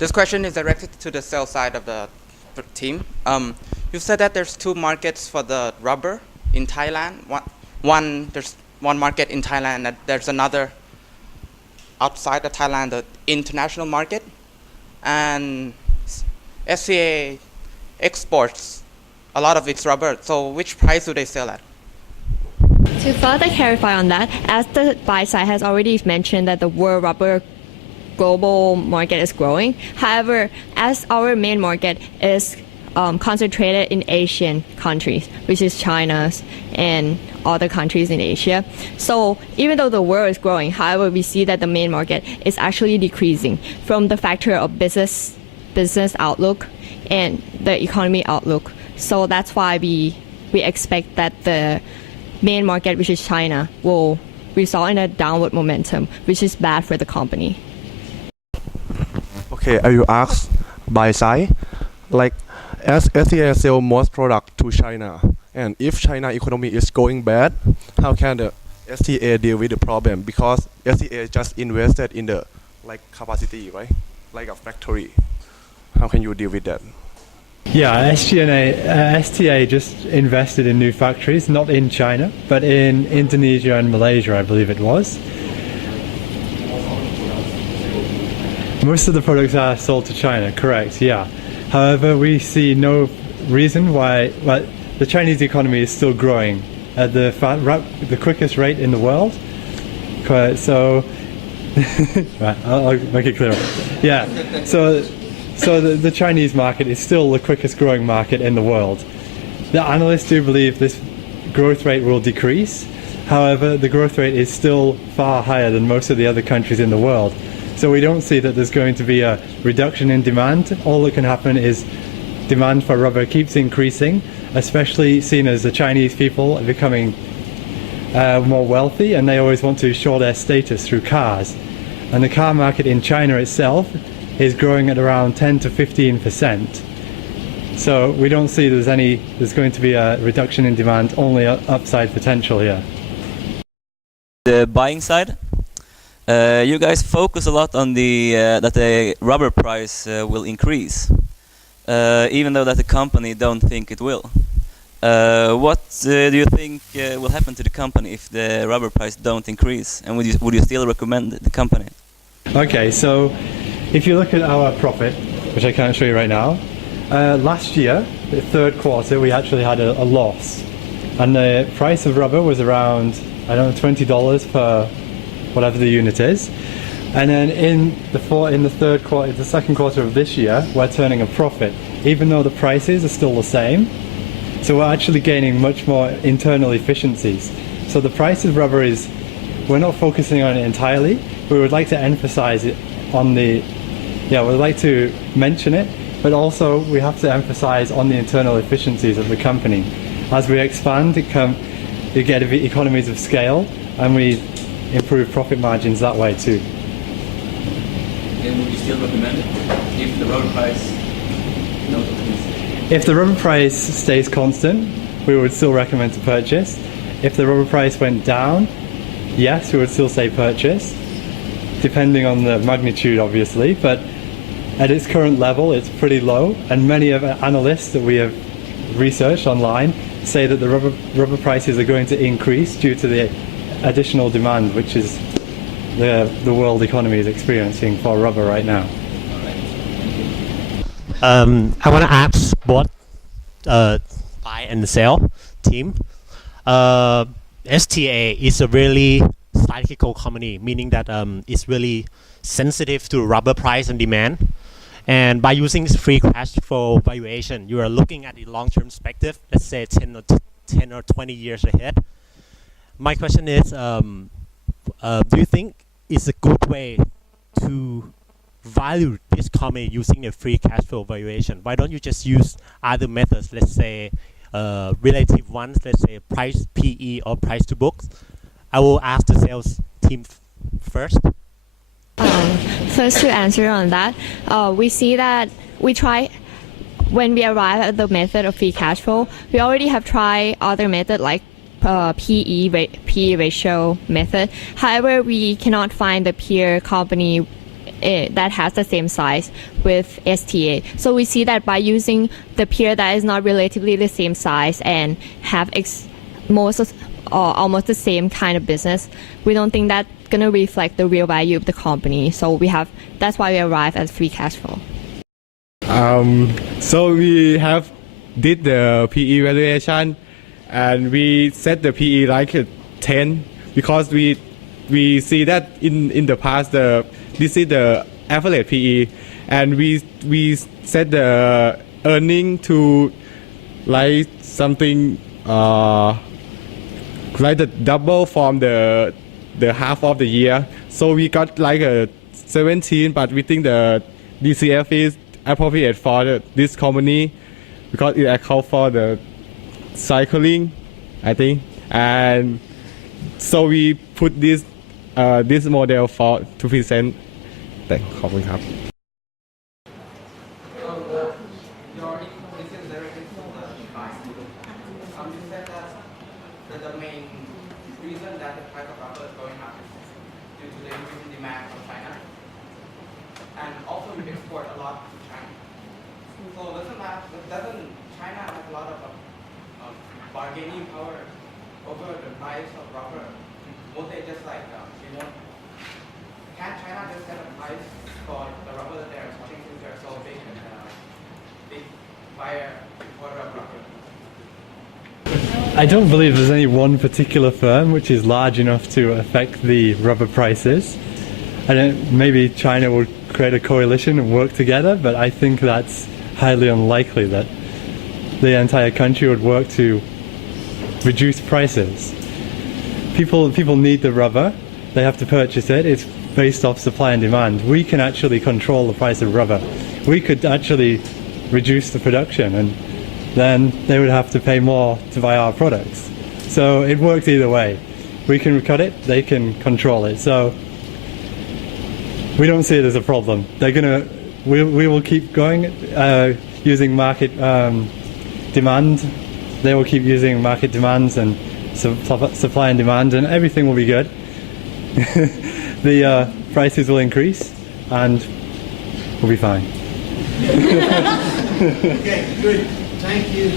This question is directed to the sales side of the team. You said that there's two markets for the rubber in Thailand. There's one market in Thailand, and there's another outside of Thailand, the international market. And SCA exports a lot of its rubber. So which price do they sell at? To further clarify on that, as the buy side has already mentioned that the world rubber global market is growing. However, as our main market is concentrated in Asian countries, which is China and other countries in Asia. So even though the world is growing, however, we see that the main market is actually decreasing from the factor of business outlook and the economy outlook. So that's why we expect that the main market, which is China, will result in a downward momentum, which is bad for the company. Okay, I will ask buy side, like as SCA sell most product to China, and if China economy is going bad, how can the SCA deal with the problem? Because SCA just invested in the like capacity, right? Like a factory. How can you deal with that? Yeah, STA just invested in new factories, not in China, but in Indonesia and Malaysia, I believe it was. Most of the products are sold to China, correct, yeah. However, we see no reason why the Chinese economy is still growing at the quickest rate in the world. So, right, I'll make it clearer. Yeah, so the Chinese market is still the quickest growing market in the world. The analysts do believe this growth rate will decrease. However, the growth rate is still far higher than most of the other countries in the world. So we don't see that there's going to be a reduction in demand. All that can happen is demand for rubber keeps increasing, especially seen as the Chinese people are becoming more wealthy, and they always want to show their status through cars. And the car market in China itself is growing at around 10 to 15%. So we don't see there's going to be a reduction in demand, only upside potential here. The buying side, you guys focus a lot on that the rubber price will increase, even though that the company don't think it will. What do you think will happen to the company if the rubber price don't increase? And would you still recommend the company? Okay, so if you look at our profit, which I can't show you right now, last year, the third quarter, we actually had a loss. And the price of rubber was around, I don't know, $20 per whatever the unit is. And then in the second quarter of this year, we're turning a profit, even though the prices are still the same. So we're actually gaining much more internal efficiencies. So the price of rubber we're not focusing on it entirely. We would like to emphasize it we'd like to mention it, but also we have to emphasize on the internal efficiencies of the company. As we expand, you get economies of scale, and we improve profit margins that way too. And would you still recommend it if the rubber price? If the rubber price stays constant, we would still recommend to purchase. If the rubber price went down, yes, we would still say purchase, depending on the magnitude, obviously. But at its current level, it's pretty low, and many of the analysts that we have researched online say that the rubber prices are going to increase due to the additional demand, which is the world economy is experiencing for rubber right now. I want to ask both buy and sell team. STA is a really cyclical company, meaning that it's really sensitive to rubber price and demand. And by using free cash flow valuation, you are looking at the long-term perspective, let's say 10 or 20 years ahead. My question is, do you think it's a good way to value this company using a free cash flow valuation? Why don't you just use other methods, let's say relative ones, let's say price PE or price to books? I will ask the sales team first. First, to answer on that, we see that when we arrive at the method of free cash flow, we already have tried other methods like PE ratio method. However, we cannot find the peer company that has the same size with STA. So we see that by using the peer that is not relatively the same size and have almost the same kind of business, we don't think that's going to reflect the real value of the company. So that's why we arrive at free cash flow. So we have did the PE valuation, and we set the PE like 10 because we see that in the past this is the average PE, and we set the earning to like something like the double from the half of the year. So we got like a 17, but we think the DCF is appropriate for this company because it accounts for the cycling, I think. And so we put this model to present. Thank you. The main reason that the price of rubber is going up is due to the increasing demand from China, and also we export a lot to China. So doesn't China have a lot of bargaining power over the price of rubber? Won't they just can't China just set a price for the rubber that they're exporting since they're so big and big buyer importer of rubber? I don't believe there's any one particular firm which is large enough to affect the rubber prices. Maybe China will create a coalition and work together, but I think that's highly unlikely that the entire country would work to reduce prices. People need the rubber, they have to purchase it, it's based off supply and demand. We can actually control the price of rubber. We could actually reduce the production, and then they would have to pay more to buy our products. So it works either way. We can cut it, they can control it. So we don't see it as a problem. We will keep going using market demand. They will keep using market demands and supply and demand, and everything will be good. The prices will increase and we'll be fine. Okay, good. Thank you.